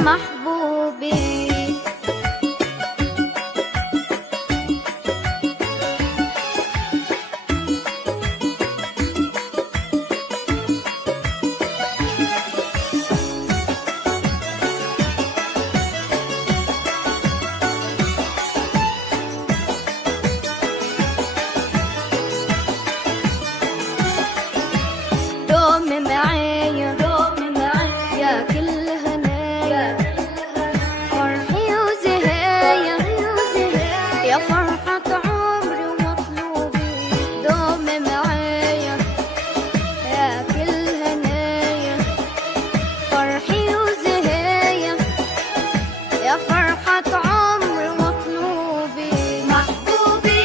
محبوبي. دوم معايا يا كل هنايا، فرحي وزهايا يا فرحة عمري ومطلوبي. دوم معايا يا كل هنايا، فرحي وزهايا يا فرحة عمري ومطلوبي. محبوبي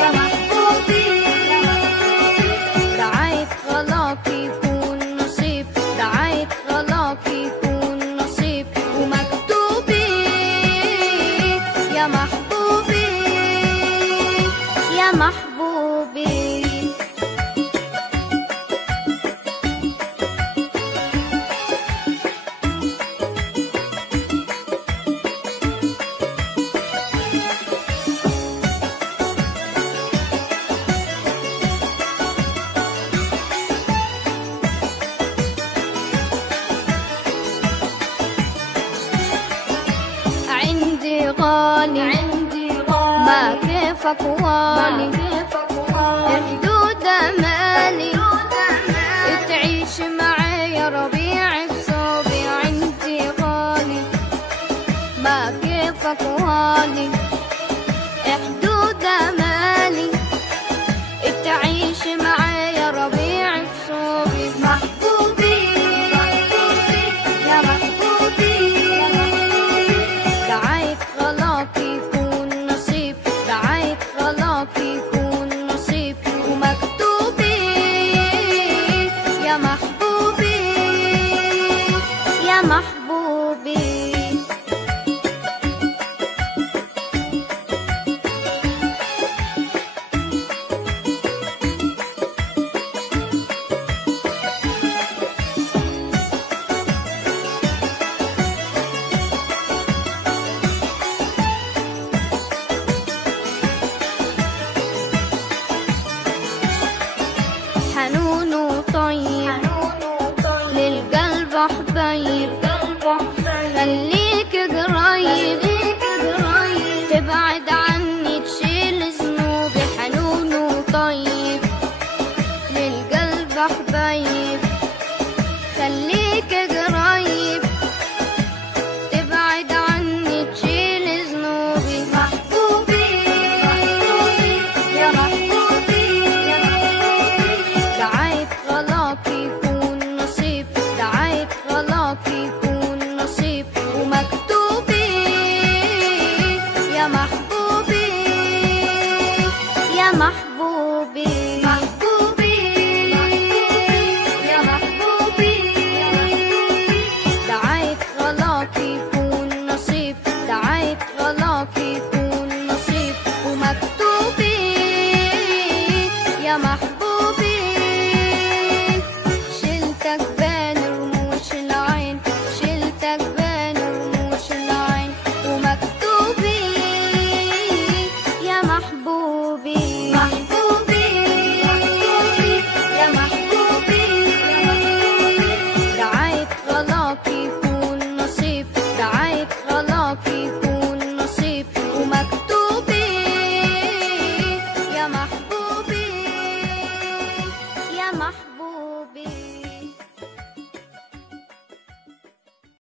يا محبوبي، دعيت غلاك يكون نصيب، دعيت غلاك يكون نصيب ومكتوبي. يا محبوبي يا محبوبي. عندي غالي ما كيفك والي، حدود امالي تعيش معايا ربيع الصوبي. عندي غالي ما كيفك والي، حدود امالي تعيش معايا ربيع الصوبي. محبوبي يا محبوبي، دعيت غلاك يكون نصيب، دعيت غلاك يكون نصيب ومكتوبي. يا محبوبي يا محبوبي. حنون وطيب للقلب حبيب، خليك قريب تبعد عني تشيل ذنوبي. حنون وطيب للقلب حبيب، خليك قريب تبعد عني تشيل ذنوبي. محبوبي يا محبوبي، دعيت غلاك يكون نصيب، دعيت غلاك يكون نصيب ومكتوبي. يا محبوبي يا محبوبي. محبوبي يا محبوبي، دعيت غلاك يكون نصيب، دعيت غلاك يكون نصيب ومكتوبي. يا محبوبي شلتك بين رموش العين، شلتك بين رموش العين ومكتوبي. يا محبوبي محبوبي يا محبوبي، دعيت غلاك يكون نصيب، دعيت غلاك يكون نصيب ومكتوبي. يا محبوبي يا محبوبي.